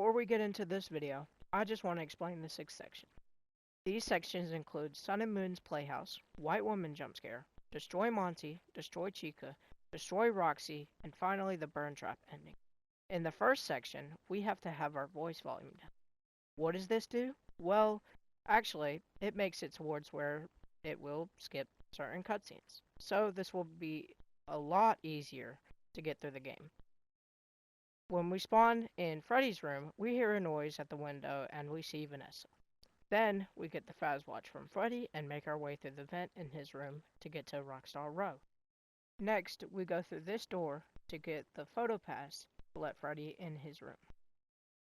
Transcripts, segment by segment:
Before we get into this video, I just want to explain the 6th section. These sections include Sun and Moon's Playhouse, White Woman Jump Scare, Destroy Monty, Destroy Chica, Destroy Roxy, and finally the Burn Trap ending. In the first section, we have to have our voice volume down. What does this do? Well, actually, it makes it towards where it will skip certain cutscenes. So this will be a lot easier to get through the game. When we spawn in Freddy's room, we hear a noise at the window and we see Vanessa. Then we get the Fazwatch from Freddy and make our way through the vent in his room to get to Rockstar Row. Next, we go through this door to get the photo pass to let Freddy in his room.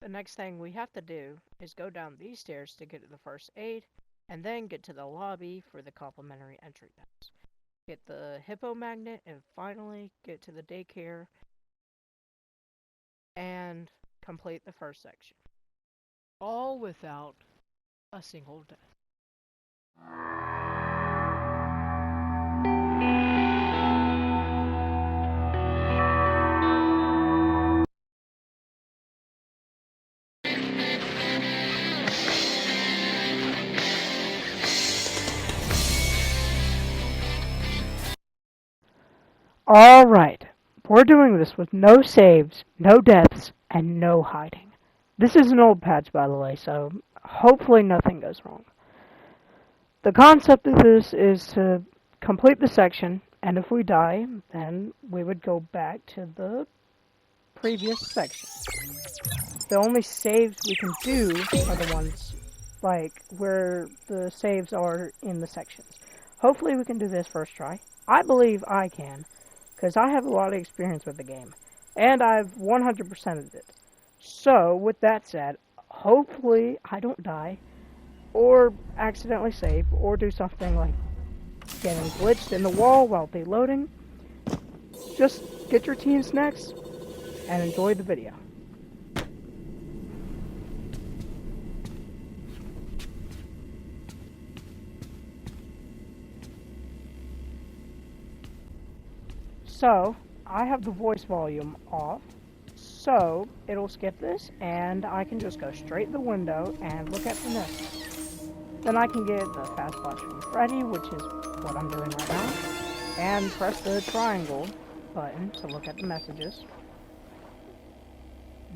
The next thing we have to do is go down these stairs to get to the first aid, and then get to the lobby for the complimentary entry pass. Get the hippo magnet, and finally get to the daycare and complete the first section. All without a single death. Alright, we're doing this with no saves, no deaths, and no hiding. This is an old patch, by the way, so hopefully nothing goes wrong. The concept of this is to complete the section, and if we die, then we would go back to the previous section. The only saves we can do are the ones, like, where the saves are in the sections. Hopefully we can do this first try. I believe I can, because I have a lot of experience with the game, and I've 100%ed it. So, with that said, hopefully I don't die, or accidentally save, or do something like getting glitched in the wall while reloading. Just get your tea and snacks, and enjoy the video. So, I have the voice volume off, so it'll skip this, and I can just go straight to the window and look at Vanessa. Then I can get the Fazwatch from Freddy, which is what I'm doing right now, and press the triangle button to look at the messages.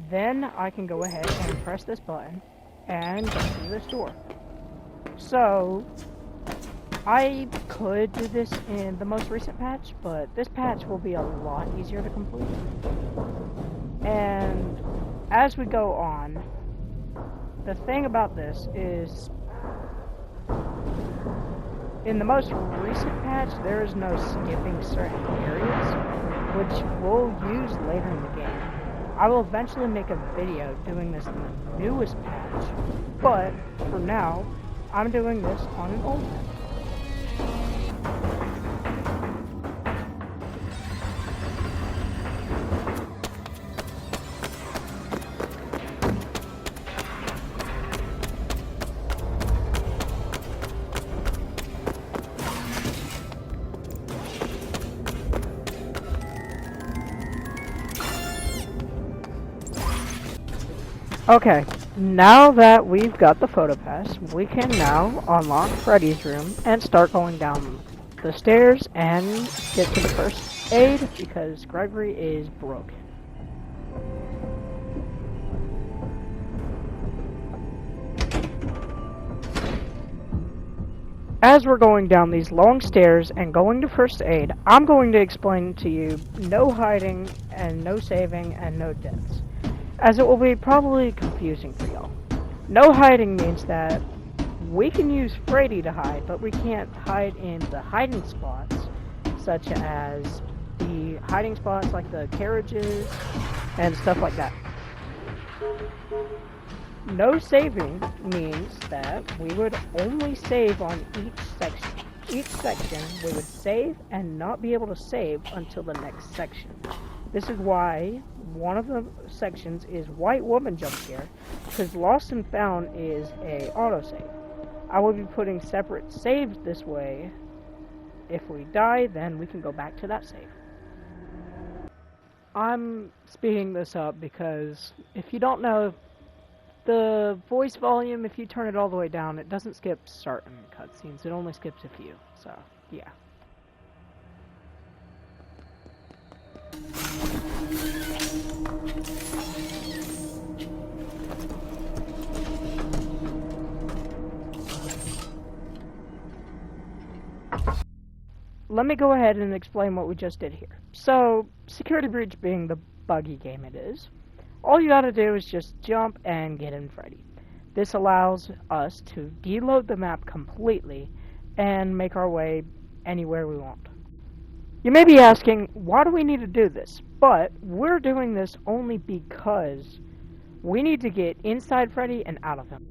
Then I can go ahead and press this button and go through this door. So, I could do this in the most recent patch, but this patch will be a lot easier to complete. And as we go on, the thing about this is, in the most recent patch, there is no skipping certain areas, which we'll use later in the game. I will eventually make a video doing this in the newest patch, but for now, I'm doing this on an old patch. Okay, now that we've got the photo pass, we can now unlock Freddy's room and start going down the stairs and get to the first aid because Gregory is broken. As we're going down these long stairs and going to first aid, I'm going to explain to you no hiding and no saving and no deaths, as it will be probably confusing for y'all. No hiding means that we can use Freddy to hide, but we can't hide in the hiding spots, such as the hiding spots like the carriages and stuff like that. No saving means that we would only save on each section. Each section we would save and not be able to save until the next section. This is why one of the sections is White Woman Jump Scare, because Lost and Found is a autosave. I will be putting separate saves this way. If we die, then we can go back to that save. I'm speeding this up because if you don't know The voice volume, if you turn it all the way down, it doesn't skip certain cutscenes. It only skips a few. So, yeah. Let me go ahead and explain what we just did here. So, Security Breach being the buggy game it is, all you gotta do is just jump and get in Freddy. This allows us to deload the map completely and make our way anywhere we want. You may be asking, why do we need to do this? But we're doing this only because we need to get inside Freddy and out of him.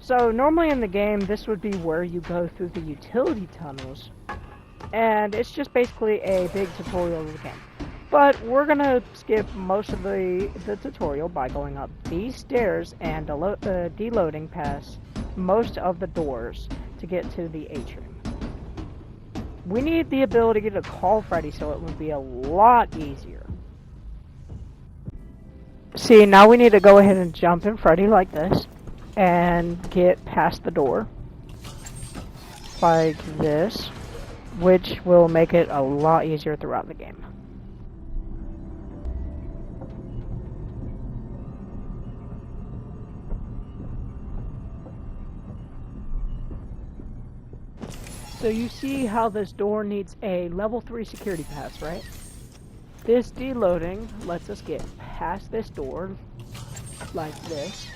So normally in the game, this would be where you go through the utility tunnels, and it's just basically a big tutorial of the game. But we're gonna skip most of the tutorial by going up these stairs and deloading past most of the doors to get to the atrium. We need the ability to call Freddy, so it would be a lot easier. See, now we need to go ahead and jump in Freddy like this and get past the door like this, which will make it a lot easier throughout the game. So you see how this door needs a level 3 security pass, right? This deloading lets us get past this door like this,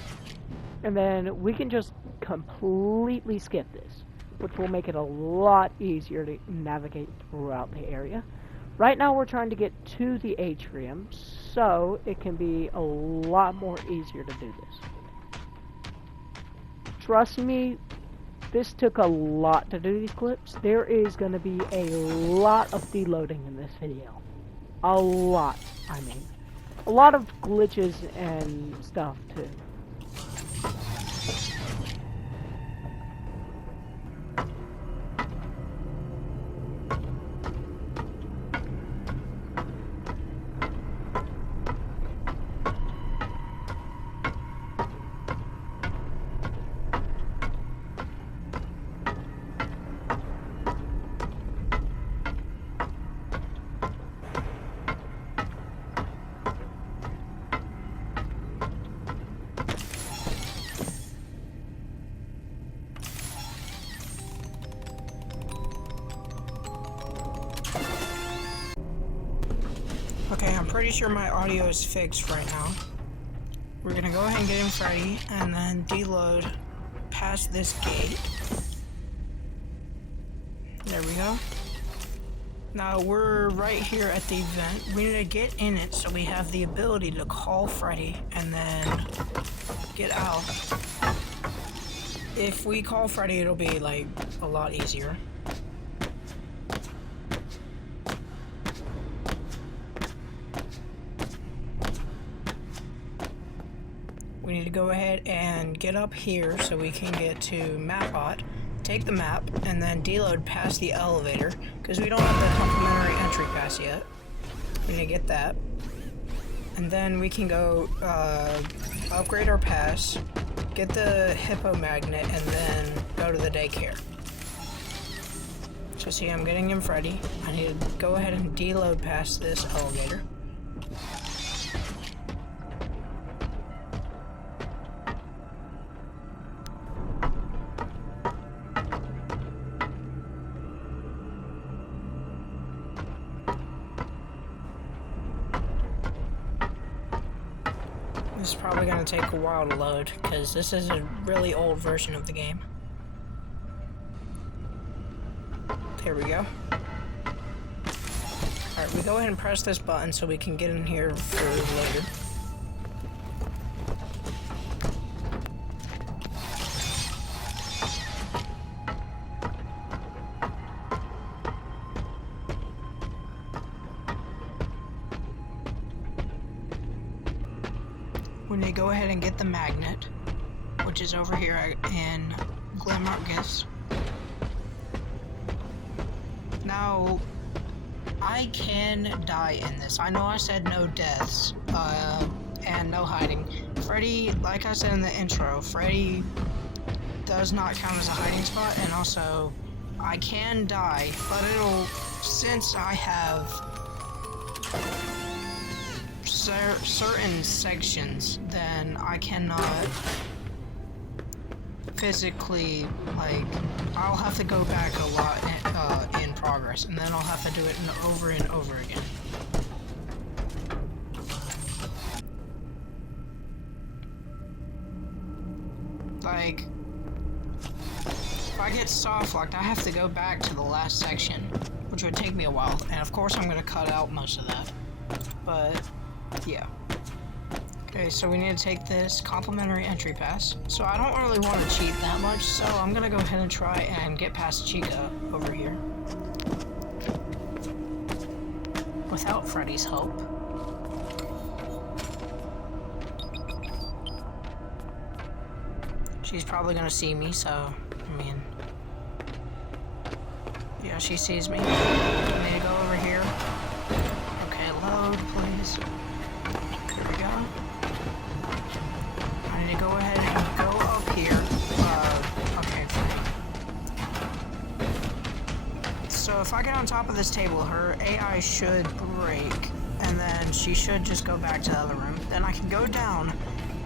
and then we can just completely skip this, which will make it a lot easier to navigate throughout the area. Right now we're trying to get to the atrium, so it can be a lot more easier to do this. Trust me, this took a lot to do these clips. There is going to be a lot of deloading in this video. A lot, I mean. A lot of glitches and stuff too. Okay, I'm pretty sure my audio is fixed right now. We're gonna go ahead and get in Freddy and then deload past this gate. There we go. Now we're right here at the event. We need to get in it so we have the ability to call Freddy and then get out. If we call Freddy, it'll be like a lot easier. We need to go ahead and get up here so we can get to Mapbot, take the map, and then deload past the elevator, because we don't have the complimentary entry pass yet. We need to get that. And then we can go upgrade our pass, get the hippo magnet, and then go to the daycare. So see, I'm getting in Freddy. I need to go ahead and deload past this elevator. This is probably going to take a while to load, because this is a really old version of the game. There we go. Alright, we go ahead and press this button so we can get in here for later. We need to go ahead and get the magnet, which is over here in Glamorgus. Now, I can die in this. I know I said no deaths, and no hiding. Freddy, like I said in the intro, Freddy does not count as a hiding spot, and also I can die, but since I have certain sections, then I cannot physically, like, I'll have to go back a lot in progress, and then I'll have to do it over and over again. Like, if I get soft locked, I have to go back to the last section, which would take me a while, and of course I'm going to cut out most of that, but yeah. Okay, so we need to take this complimentary entry pass. So I don't really want to cheat that much, so I'm gonna go ahead and try and get past Chica over here. Without Freddy's help. She's probably gonna see me, so, I mean... yeah, she sees me. I need to go over here. Okay, load, please. Here we go. I need to go ahead and go up here. Okay, fine. So if I get on top of this table, her AI should break, and then she should just go back to the other room. Then I can go down,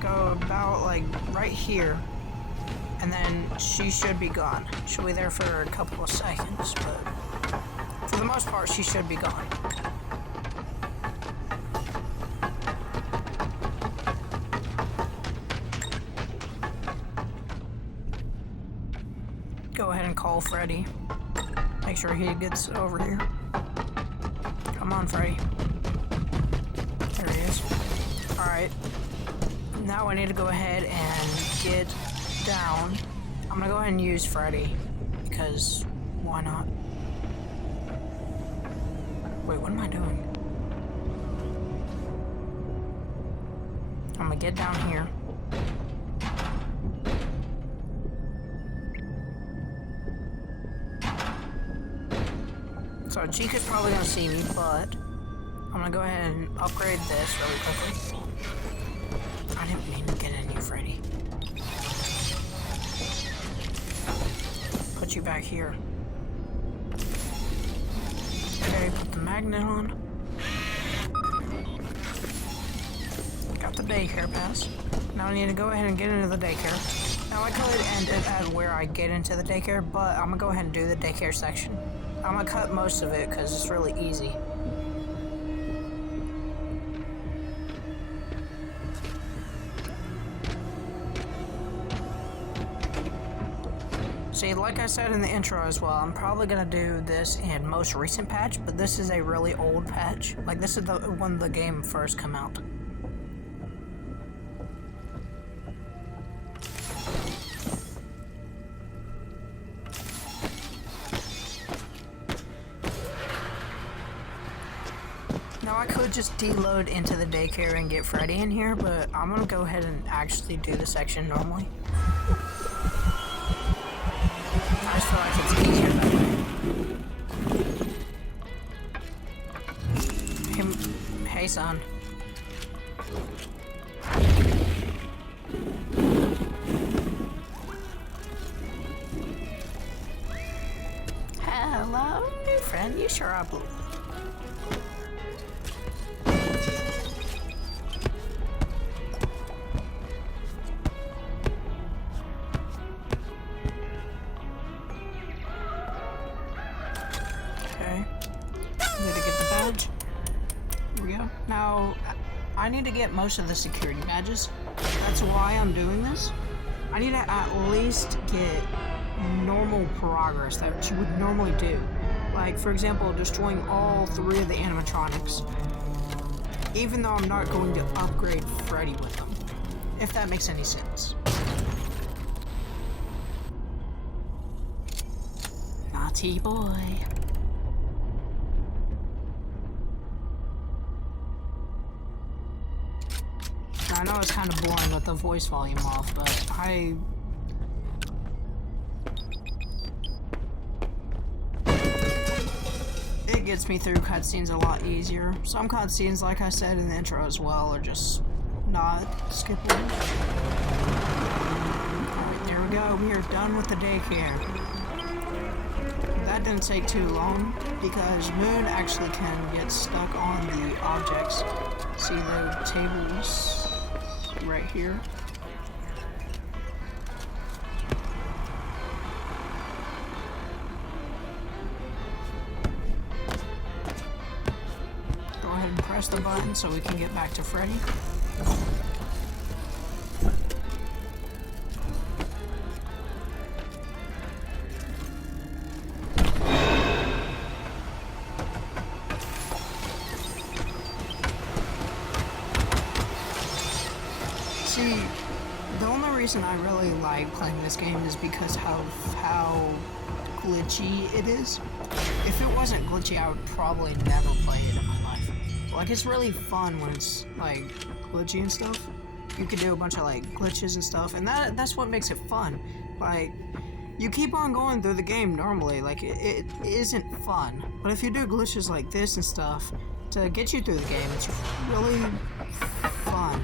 go about, like, right here, and then she should be gone. She'll be there for a couple of seconds, but for the most part, she should be gone. Go ahead and call Freddy. Make sure he gets over here. Come on, Freddy. There he is. Alright. Now I need to go ahead and get down. I'm gonna go ahead and use Freddy, because why not? Wait, what am I doing? I'm gonna get down here. So Chica's probably gonna see me, but I'm gonna go ahead and upgrade this really quickly. I didn't mean to get in you, Freddy. Put you back here. Okay, put the magnet on. Got the daycare pass. Now I need to go ahead and get into the daycare. Now I could end it at where I get into the daycare, but I'm gonna go ahead and do the daycare section. I'm gonna cut most of it because it's really easy. See, like I said in the intro as well, I'm probably gonna do this in most recent patch, but this is a really old patch. Like, this is the when the game first came out. Now I could just deload into the daycare and get Freddy in here, but I'm gonna go ahead and actually do the section normally. I just feel like it's easier that way. Hey son. Hello, new friend. You sure are blue. Now, I need to get most of the security badges. That's why I'm doing this. I need to at least get normal progress that you would normally do. Like, for example, destroying all 3 of the animatronics. Even though I'm not going to upgrade Freddy with them. If that makes any sense. Naughty boy. I know it's kind of boring with the voice volume off, but it gets me through cutscenes a lot easier. Some cutscenes, like I said in the intro as well, are just not skip one. Alright, there we go. We are done with the daycare. That didn't take too long because Moon actually can get stuck on the objects. See the tables right here? Go ahead and press the button so we can get back to Freddy. See, the only reason I really like playing this game is because how glitchy it is. If it wasn't glitchy, I would probably never play it in my life. Like, it's really fun when it's, like, glitchy and stuff. You can do a bunch of, like, glitches and stuff, and that's what makes it fun. Like, you keep on going through the game normally, like, it isn't fun. But if you do glitches like this and stuff, to get you through the game, it's really fun.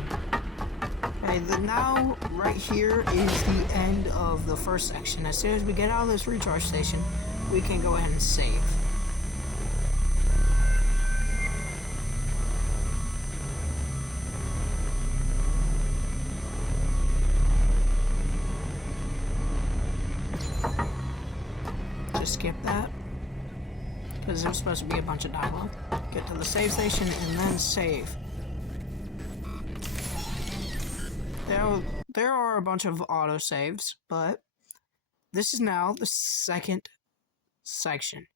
Okay, now, right here is the end of the first section. As soon as we get out of this recharge station, we can go ahead and save. Just skip that, because there's supposed to be a bunch of dialogue. Get to the save station and then save. There are a bunch of autosaves, but this is now the second section.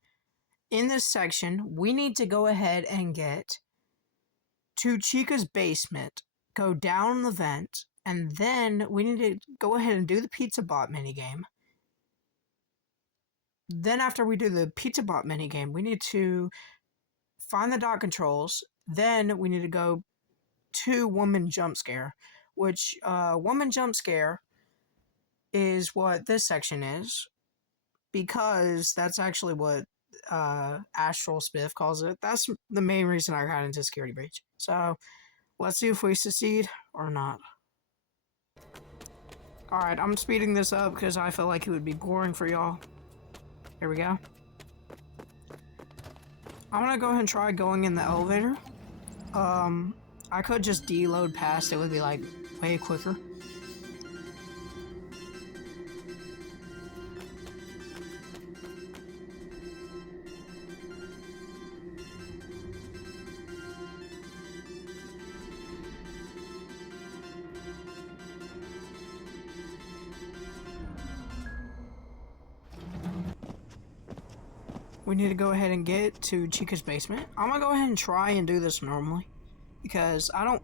In this section, we need to go ahead and get to Chica's basement, go down the vent, and then we need to go ahead and do the pizza bot minigame. Then after we do the pizza bot minigame, we need to find the dot controls. Then we need to go to woman jump scare, which woman jump scare is what this section is, because that's actually what Astral Spiff calls it. That's the main reason I got into Security Breach. So let's see if we succeed or not. Alright, I'm speeding this up because I feel like it would be boring for y'all. Here we go. I'm gonna go ahead and try going in the elevator. I could just deload past, it would be like way quicker. We need to go ahead and get to Chica's basement. I'm gonna go ahead and try and do this normally, because I don't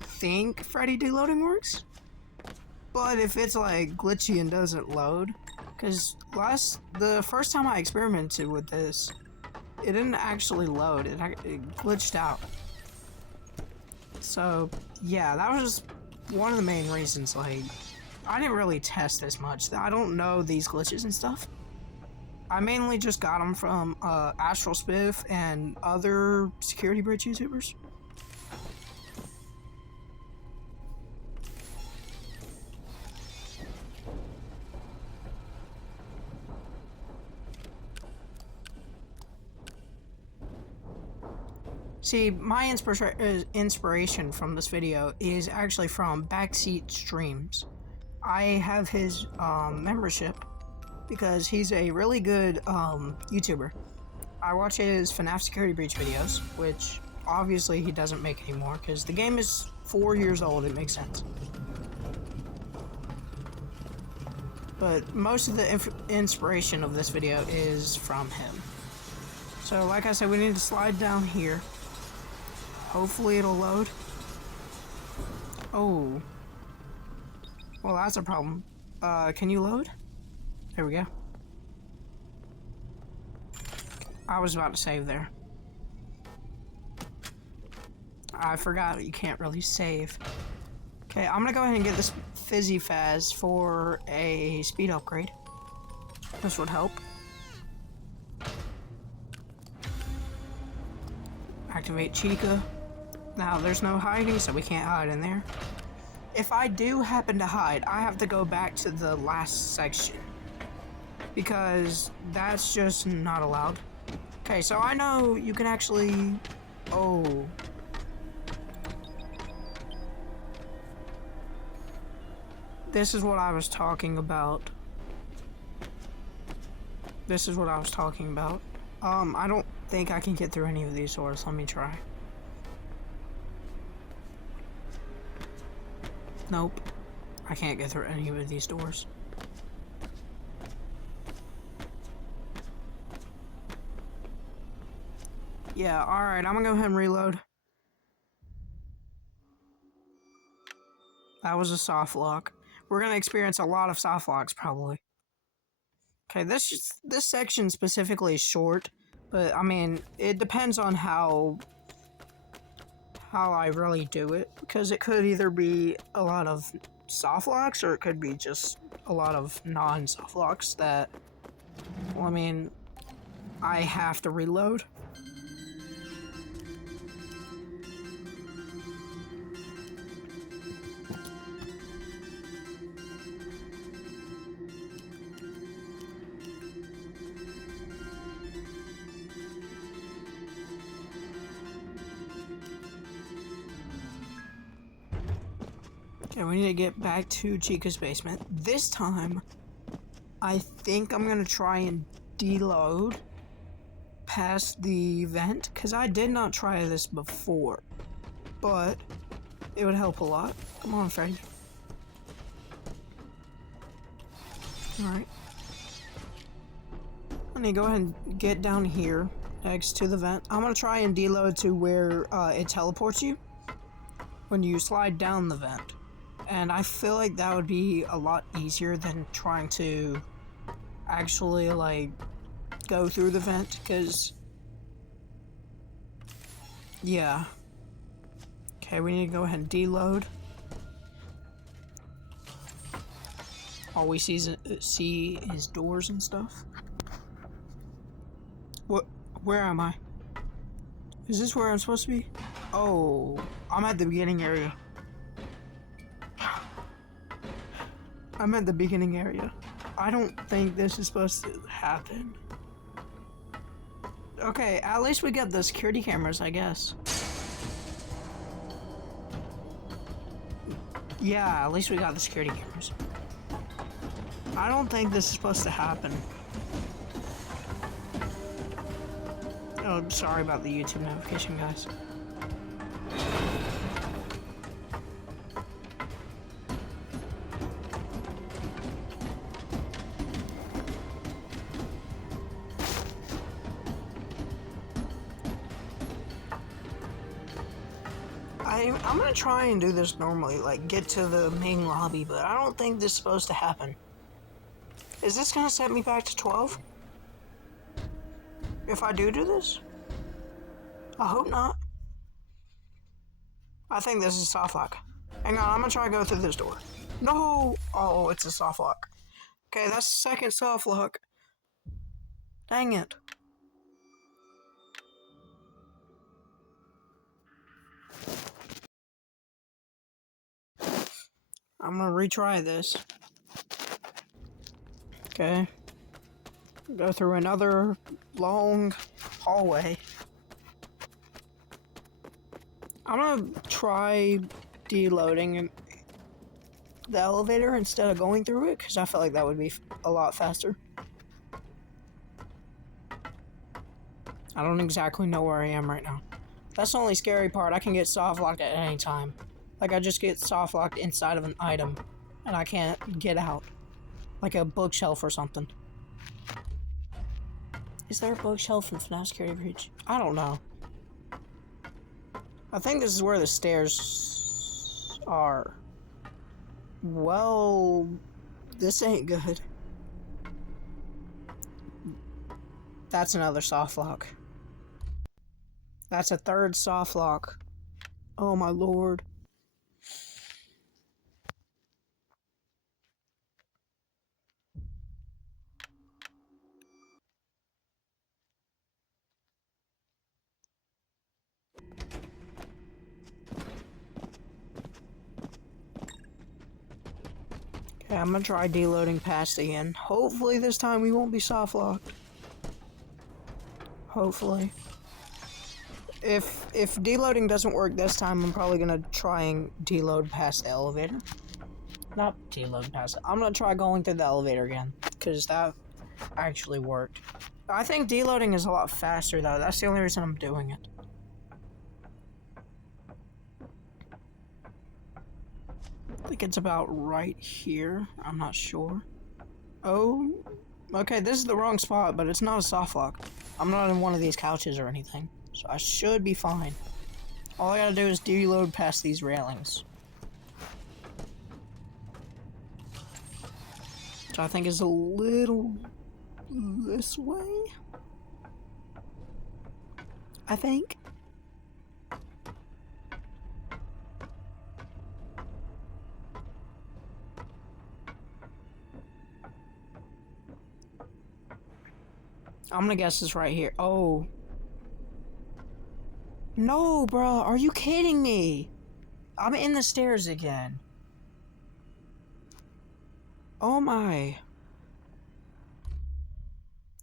think Freddy deloading works. But if it's like glitchy and doesn't load, because the first time I experimented with this, it didn't actually load. It glitched out. So yeah, that was just one of the main reasons. Like, I didn't really test this much. I don't know these glitches and stuff. I mainly just got them from Astral Spiff and other Security Breach YouTubers. See, my inspiration from this video is actually from Backseat Streams. I have his membership because he's a really good YouTuber. I watch his FNAF Security Breach videos, which obviously he doesn't make anymore because the game is 4 years old. It makes sense. But most of the inspiration of this video is from him. So like I said, we need to slide down here. Hopefully it'll load. Oh. Well, that's a problem. Can you load? There we go. I was about to save there. I forgot you can't really save. Okay, I'm gonna go ahead and get this Fizzy Faz for a speed upgrade. This would help. Activate Chica. Now, there's no hiding, so we can't hide in there. If I do happen to hide, I have to go back to the last section. Because that's just not allowed. Okay, so I know you can actually... Oh. This is what I was talking about. This is what I was talking about. I don't think I can get through any of these doors. Let me try. Nope. I can't get through any of these doors. Yeah, alright, I'm gonna go ahead and reload. That was a soft lock. We're gonna experience a lot of soft locks, probably. Okay, this section specifically is short, but I mean, it depends on how I really do it, because it could either be a lot of soft locks or it could be just a lot of non-soft locks that, well, I mean, I have to reload. Okay, we need to get back to Chica's basement. This time, I think I'm gonna try and deload past the vent, because I did not try this before, but it would help a lot. Come on, Freddy. Alright. I need to go ahead and get down here next to the vent. I'm gonna try and deload to where it teleports you when you slide down the vent. And I feel like that would be a lot easier than trying to actually, like, go through the vent, because... Yeah. Okay, we need to go ahead and deload. All we see is doors and stuff. What? Where am I? Is this where I'm supposed to be? Oh, I'm at the beginning area. I'm at the beginning area. I don't think this is supposed to happen. Okay, at least we got the security cameras, I guess. Yeah, at least we got the security cameras. I don't think this is supposed to happen. Oh, sorry about the YouTube notification, guys. I'm gonna try and do this normally, like get to the main lobby, but I don't think this is supposed to happen. Is this gonna set me back to 12? If I do this? I hope not. I think this is soft lock. Hang on, I'm gonna try to go through this door. No! Oh, it's a soft lock. Okay, that's the second soft lock. Dang it. I'm gonna retry this. Okay. Go through another long hallway. I'm gonna try deloading the elevator instead of going through it, because I feel like that would be a lot faster. I don't exactly know where I am right now. That's the only scary part. I can get soft locked at any time. Like, I just get soft locked inside of an item, and I can't get out. Like a bookshelf or something. Is there a bookshelf in FNAF Security Breach? I don't know. I think this is where the stairs are. Well, this ain't good. That's another soft lock. That's a third soft lock. Oh my lord. Okay, I'm gonna try deloading past again. Hopefully this time we won't be soft locked. Hopefully. If deloading doesn't work this time, I'm probably gonna try and deload past the elevator. Not deload past it. I'm gonna try going through the elevator again, because that actually worked. I think deloading is a lot faster though. That's the only reason I'm doing it. I think it's about right here. I'm not sure. Oh, okay, this is the wrong spot, but it's not a soft lock. I'm not in one of these couches or anything, so I should be fine. All I gotta do is deload past these railings. Which I think is a little this way. I think. I'm gonna guess it's right here. Oh. No, bro. Are you kidding me? I'm in the stairs again. Oh my.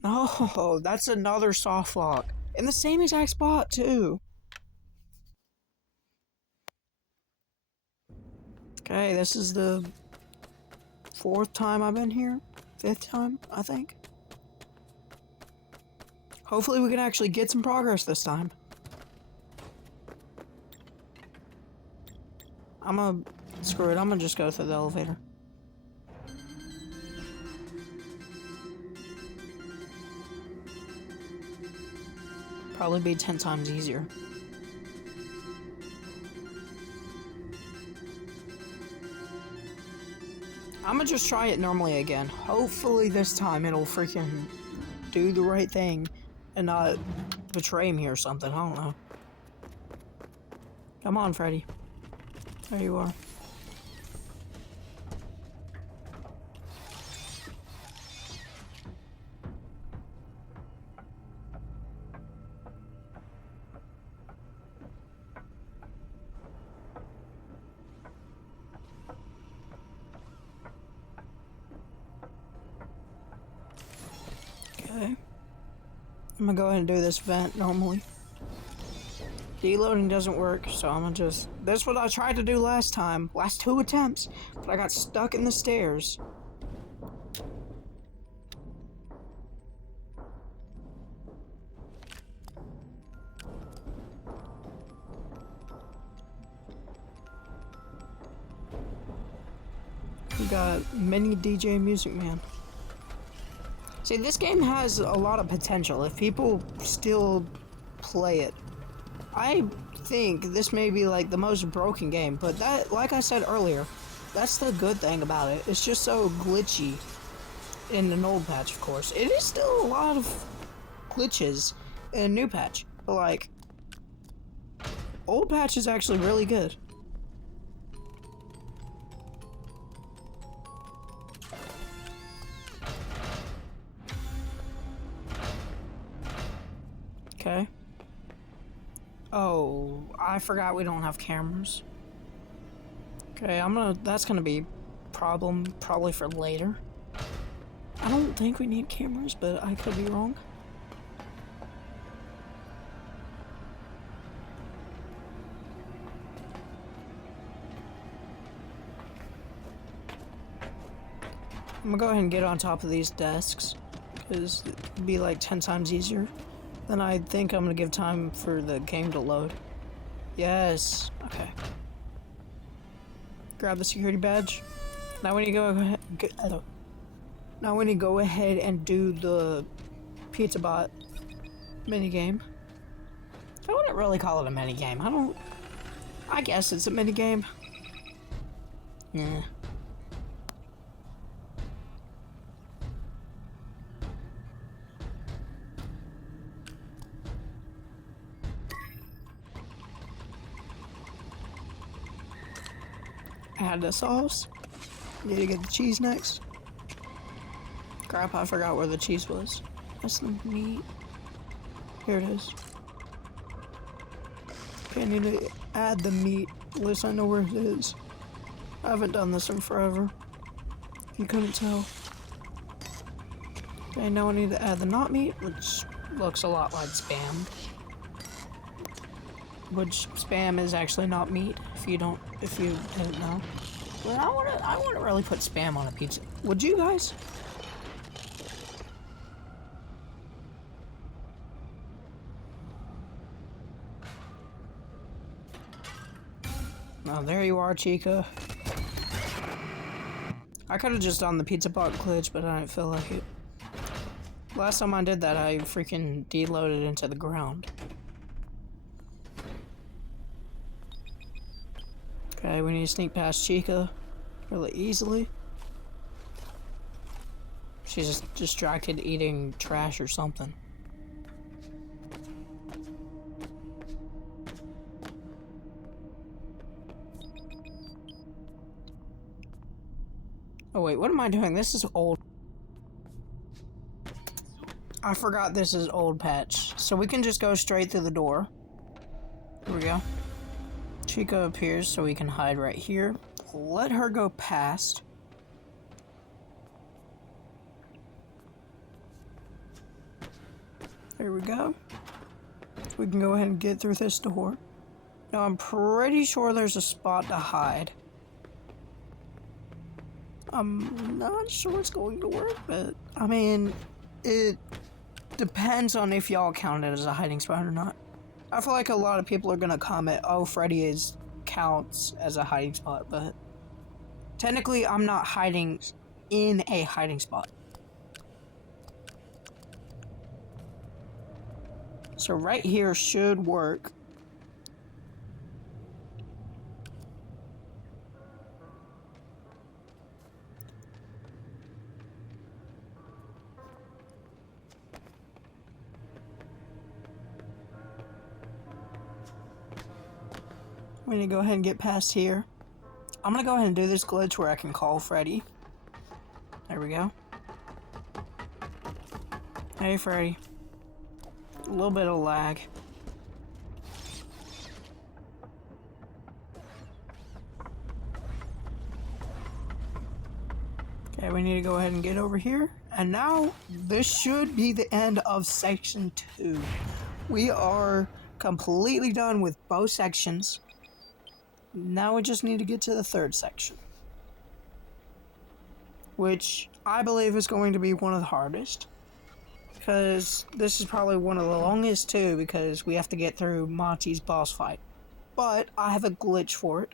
Oh, that's another soft lock. In the same exact spot, too. Okay, this is the 4th time I've been here. 5th time, I think. Hopefully we can actually get some progress this time. Screw it, I'm gonna just go through the elevator. Probably be 10 times easier. I'm gonna just try it normally again. Hopefully this time it'll freaking do the right thing and not betray me or something. I don't know. Come on, Freddy. There you are. Okay. I'm gonna go ahead and do this vent normally. Deloading doesn't work, so I'm gonna just... That's what I tried to do last time. Last 2 attempts. But I got stuck in the stairs. We got mini DJ Music Man. See, this game has a lot of potential if people still play it. I think this may be like the most broken game, but that, like I said earlier, that's the good thing about it. It's just so glitchy in an old patch, of course. It is still a lot of glitches in a new patch, but like, old patch is actually really good. Okay. Oh, I forgot we don't have cameras. Okay, that's gonna be a problem probably for later. I don't think we need cameras, but I could be wrong. I'm gonna go ahead and get on top of these desks, because it'd be like 10 times easier. Then I think I'm gonna give time for the game to load. Yes. Okay. Grab the security badge. Now we need to go ahead. Now we need to go ahead and do the Pizza Bot minigame. I wouldn't really call it a minigame. I guess it's a minigame. Yeah. Add the sauce. Need to get the cheese next. Crap, I forgot where the cheese was. That's the meat. Here it is. Okay, I need to add the meat. At least I know where it is. I haven't done this in forever. You couldn't tell. Okay, now I need to add the not meat, which looks a lot like spam. Which spam is actually not meat, if you didn't know. But I wanna really put spam on a pizza. Would you guys? Oh, there you are, Chica. I could have just done the pizza box glitch, but I didn't feel like it. Last time I did that, I freaking deloaded into the ground. Okay, we need to sneak past Chica really easily. She's just distracted eating trash or something. Oh wait, what am I doing? This is old. I forgot this is old patch. So we can just go straight through the door. Here we go. Chica appears so we can hide right here. Let her go past. There we go. We can go ahead and get through this door. Now I'm pretty sure there's a spot to hide. I'm not sure it's going to work, but I mean, it depends on if y'all count it as a hiding spot or not. I feel like a lot of people are gonna comment, oh, Freddy counts as a hiding spot, but technically I'm not hiding in a hiding spot. So right here should work. We need to go ahead and get past here. I'm gonna go ahead and do this glitch where I can call Freddy. There we go. Hey, Freddy. A little bit of lag. Okay, we need to go ahead and get over here. And now, this should be the end of section 2. We are completely done with both sections. Now we just need to get to the third section, which I believe is going to be one of the hardest, because this is probably one of the longest too, because we have to get through Monty's boss fight. But I have a glitch for it,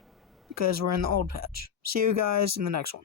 because we're in the old patch. See you guys in the next one.